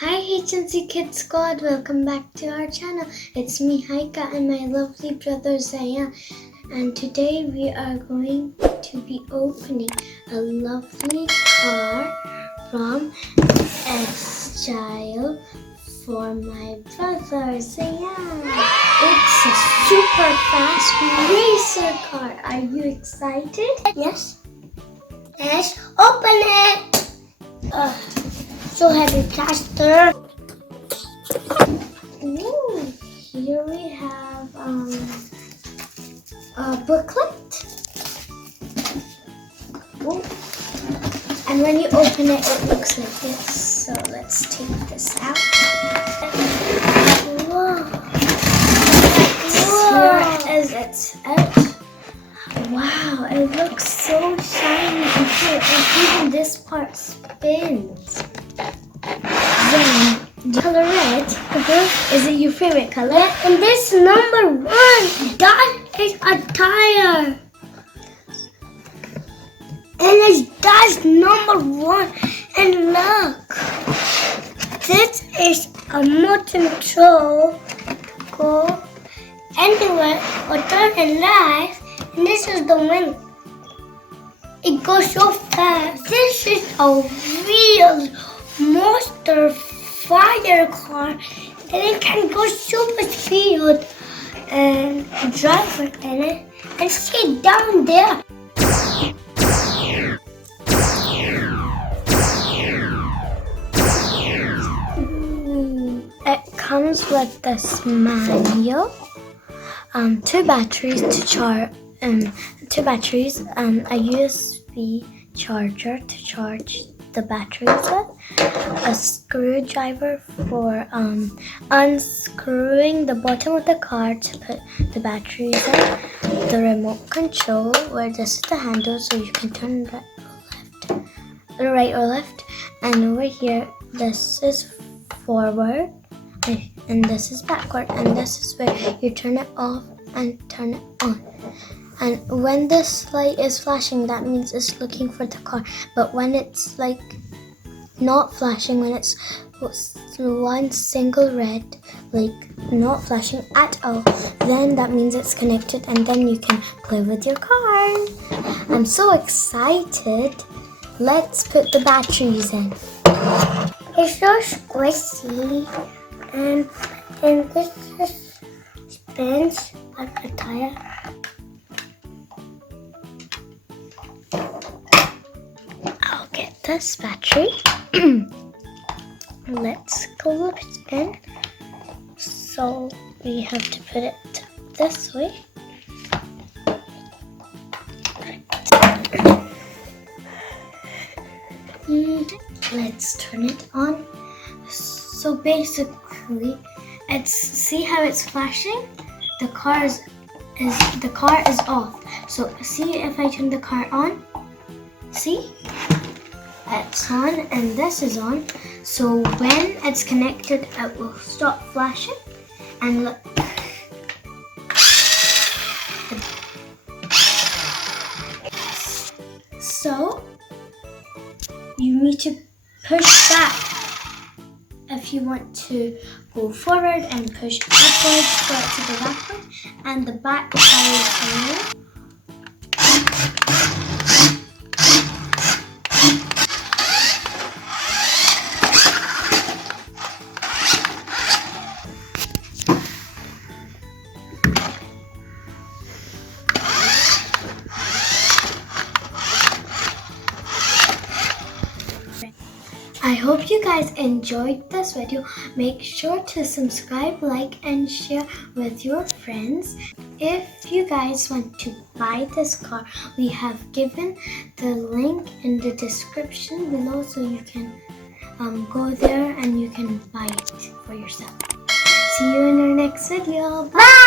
Hi HNC Kids Squad, welcome back to our channel. It's me Haika and my lovely brother Zayan, and today we are going to be opening a lovely car from SGILE for my brother Zayan. It's a super fast racer car. Are you excited? Yes. Let's open it. So heavy plaster. Ooh, here we have a booklet. Ooh. And when you open it, it looks like this. So let's take this out. Whoa. Here is its edge. Wow, it looks so shiny and cute. And even this part spins. Then, the color red, is it your favorite color? Yeah, and this number 1, that is a tire. And that's number 1. And look, this is a motor control. Go anywhere or turn and left. And this is the wind. It goes so fast. This is a real monster fire car, and it can go super speed and drive in it and see down there. It comes with this manual, 2 batteries to charge, a USB charger to charge the batteries with, a screwdriver for unscrewing the bottom of the car to put the batteries in, the remote control where this is the handle so you can turn right or left, and over here this is forward and this is backward, and this is where you turn it off and turn it on. And when this light is flashing, that means it's looking for the car. But when it's like not flashing, when it's one single red, like not flashing at all, then that means it's connected, and then you can play with your car. I'm so excited. Let's put the batteries in. It's so squishy, and this just spins like a tire. I'll get this battery. Let's clip it in. So we have to put it this way. Let's turn it on. So basically, see how it's flashing? The car is off. So see if I turn the car on. See? It's on and this is on. So when it's connected, it will stop flashing. And look. So you need to push back if you want to go forward, and push upwards for it to go backward, and the back tire is on. I hope you guys enjoyed this video. Make sure to subscribe, like, and share with your friends. If you guys want to buy this car, we have given the link in the description below, so you can go there and you can buy it for yourself. See you in our next video. Bye!